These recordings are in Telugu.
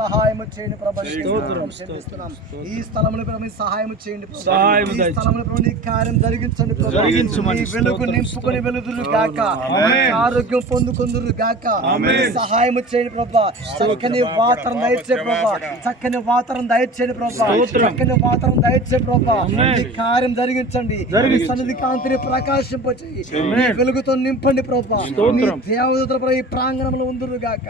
సహాయం చేయండి ప్రభా. ఈ స్థలంలో ప్రభు సహాయం చేయండి. ఈ స్థలంలో ప్రభు నీ కార్యం జరిగించండి ప్రభా. నీ వెలుగు నింపుకొని వెలుగురు గాక, ఆరోగ్యం పొందుకుందురు గాక. సహాయం చేయండి ప్రభా. చక్కని వాతావరణం దయచే ప్రభా. చక్కని వాతావరణం దయచేయండి ప్రభా. చక్కని వాతావరణం దయచే ప్రభా. నీ కార్యం జరిగించండి. సన్నిధి కాంతిని ప్రకాశింపచేయి. వెలుగుతో నింపండి ప్రభా. నీ దేవదూతల ఈ ప్రాంగణంలో ఉందురు గాక.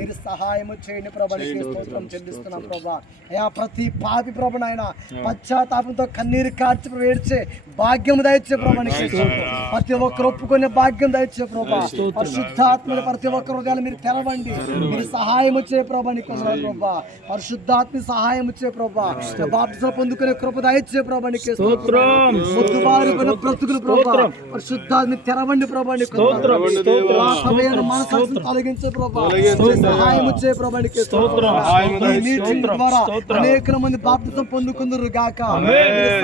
మీరు సహాయం చేయండి ప్రభా. స్తోత్రం చెల్లిస్తున్నాం ప్రభా. అయా ప్రతి పాపి ప్రభు నాయన పశ్చాత్తాపంతో కన్నీరు కార్చి ఏడ్చే భాగ్యం దయచే ప్రభా. ప్రతి ఒక్కరు ఒప్పుకునే భాగ్యం దయచే ప్రభా. పరిశుద్ధాత్మ ప్రతి ఒక్కరు హృదయాలు మీరు తెరవండి. మీరు సహాయం వచ్చే ప్రభా. నీకు ప్రభా పరిశుద్ధాత్మ సహాయం వచ్చే ప్రభా. బాప్తిస్మం పొందుకునే కృప దయచే ప్రభా. నీకు స్తోత్రం. ముద్దుబారిపోయిన బ్రతుకులు ప్రభా పరిశుద్ధాత్మ తెరవండి ప్రభా. నీకు మనసు తొలగించే ప్రభా. సహాయం వచ్చే ప్రభా. నీకు స్తోత్రం. ఈ మీటింగ్ ద్వారా అనేక మంది బాప్తిస్మం పొందుకుందురు గాక.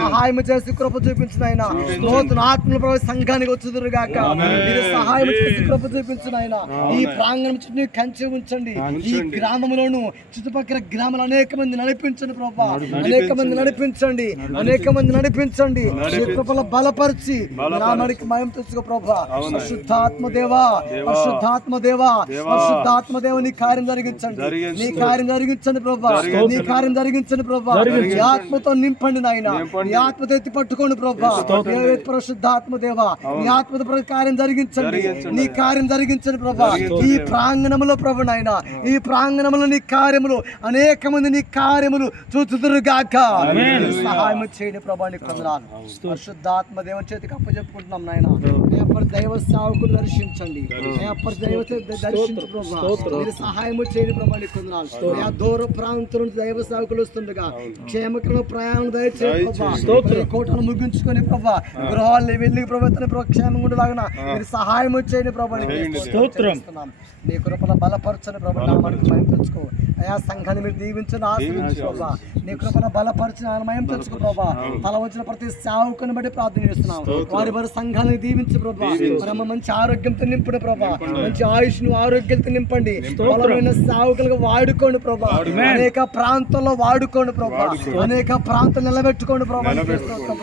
సహాయం చేసి కృప చూపించిన ఆయన నూతన ఆత్మల ప్రభు సంఘానికి వచ్చుదురు గాక. మీరు సహాయం చేసి కృప చూపించిన ఆయన ఈ ప్రాంగణం చుట్టూ కంచె ఉంచండి. ఈ గ్రామంలోను చుట్టుపక్కల గ్రామాలు అనేక మంది నడిపించండి ప్రభా. అనేక మంది నడిపించండి. అనేక మంది నడిపించండి. ఈ కృపలో బలపరిచి నామానికి మహిమ తెచ్చుకో ప్రభా. పరిశుద్ధాత్మ దేవా, పరిశుద్ధాత్మ దేవా, పరిశుద్ధాత్మ దేవ నీ కార్యం జరిగించండి. నీ కార్యం జరిగించండి ప్రభా. నీ కార్యం జరిగించండి ప్రభా. ఈ ఆత్మతో నింపండి నాయన. ఈ ఆత్మతో ఎత్తి పట్టుకోండి ప్రభా. పరిశుద్ధాత్మ దేవా నీ ఆత్మతో కార్యం జరిగించండి. నీ కార్యం జరిగించండి ప్రభా. ఈ ప్రాంగణంలో ప్రభు నాయన ఈ ప్రాంగణంలో నీ కార్యములు అనేక మంది నీ కార్యములు చూచుదురు గాక. సహాయం చేయండి ప్రభా. నీకు వందనాలు. పరిశుద్ధాత్మ దేవుని చేతికి అప్పచెప్పుకుంటున్నాం నాయన. ఎప్పటి దైవ సేవకులు దర్శించండి. ఎప్పటి దైవ దర్శించు ప్రభా. మీరు సహాయం చేయండి ప్రభా. నీకు వందనాలు. ఆ దూర ప్రాంతం నుంచి దైవ సేవకులు వస్తుండగా క్షేమకరమైన ప్రయాణం దయచేయండి ప్రభా. కోటలు ముగించుకొని ప్రభా గృహాలు వెళ్ళి ప్రభా క్షేమంగా ఉండలాగా మీరు సహాయం చేయండి ప్రభా. నీ కృపలో బలపరచని ప్రభా. నామానికి మహిమ తెచ్చుకో అయా. సంఘాన్ని మీరు దీవించని ఆశీర్వదించు ప్రభా. నీ కృపలో బలపరిచిన మహిమ తెచ్చుకో ప్రభా. తల వచ్చిన ప్రతి సేవకుని బట్టి ప్రార్థన చేస్తున్నాం. వారి సంఘాన్ని దీవించు ప్రభా. మంచి ఆరోగ్యంతో నింపండి ప్రభా. మంచి ఆయుష్ను ఆరోగ్యంతో నింపండి. బలమైన సేవకులుగా వాడుకోండి ప్రభా. అనేక ప్రాంతాల్లో వాడుకోండి ప్రభా. అనేక ప్రాంతాలు నిలబెట్టుకోండి ప్రభా.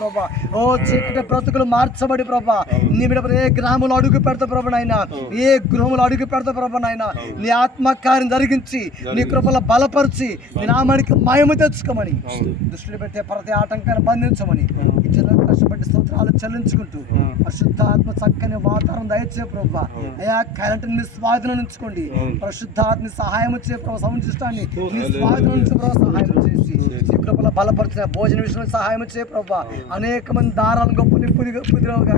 ప్రభా ఓ చీకటి బ్రతుకులు మార్చబడి ప్రభా. నీ మీద ఏ గ్రామంలో అడుగు పెడతా ప్రభా నాయన. ఏ గృహంలో అడుగు పెడతా ప్రభా నాయన. నీ ఆత్మకార్యం జరిగించి నీ కృపలో బలపరిచి నీ నామానికి మహిమ తెచ్చుకోమని దృష్టిలో పెట్టే ప్రతి ఆటంకాన్ని బంధించమని కష్టపడి స్తోత్రాలు చెల్లించుకుంటూ పరిశుద్ధాత్మ చక్కని వాతావరణం దయచే ప్రభా. అయా కరెంటుని నీ స్వాధీనం ఉంచుకోండి. పరిశుద్ధాత్మ సహాయం వచ్చే ప్రభావ సముచిష్టాన్ని నీ స్వాధీనం నుంచి ప్రభావ సహాయం చేసి నీ కృపలో బలపరిచిన భోజన విషయంలో సహాయం వచ్చే ప్రభా. అనేక మంది దారాలు గొప్ప కుదిరవుగా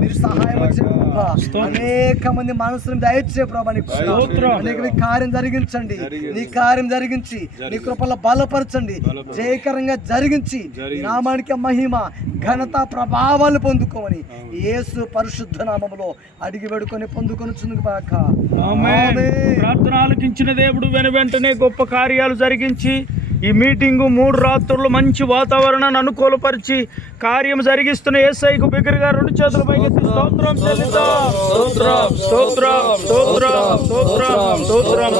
మీరు సహాయం వచ్చే ప్రభా. అనేక మంది మనసులను దయచే ప్రభా. అనేక కార్యం జరిగించండి. నీ కార్యం జరిగించి నీ కృపలో బలపరచండి. జయకరంగా జరిగించి నామానికి మహిమ ఘనత ప్రభావాలు పొందుకోమని యేసు పరిశుద్ధ నామములో అడిగి వేడుకొని పొందుకొని చుందుగాక. ప్రార్థన ఆలకించిన దేవుడు వెనువెంటనే గొప్ప కార్యాలు జరిగించి ఈ మీటింగు 3 రాత్రులు మంచి వాతావరణాన్ని అనుకూలపరిచి కార్యం జరిగిస్తున్న యేసయ్యకు బిగ్గరగా 2 చేతుల పైకెత్తి స్తోత్రం చెల్లిద్దాం. స్తోత్రం స్తోత్రం స్తోత్రం స్తోత్రం స్తోత్రం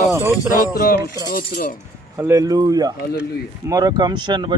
స్తోత్రం. హల్లెలూయా. మరొక అంశాన్ని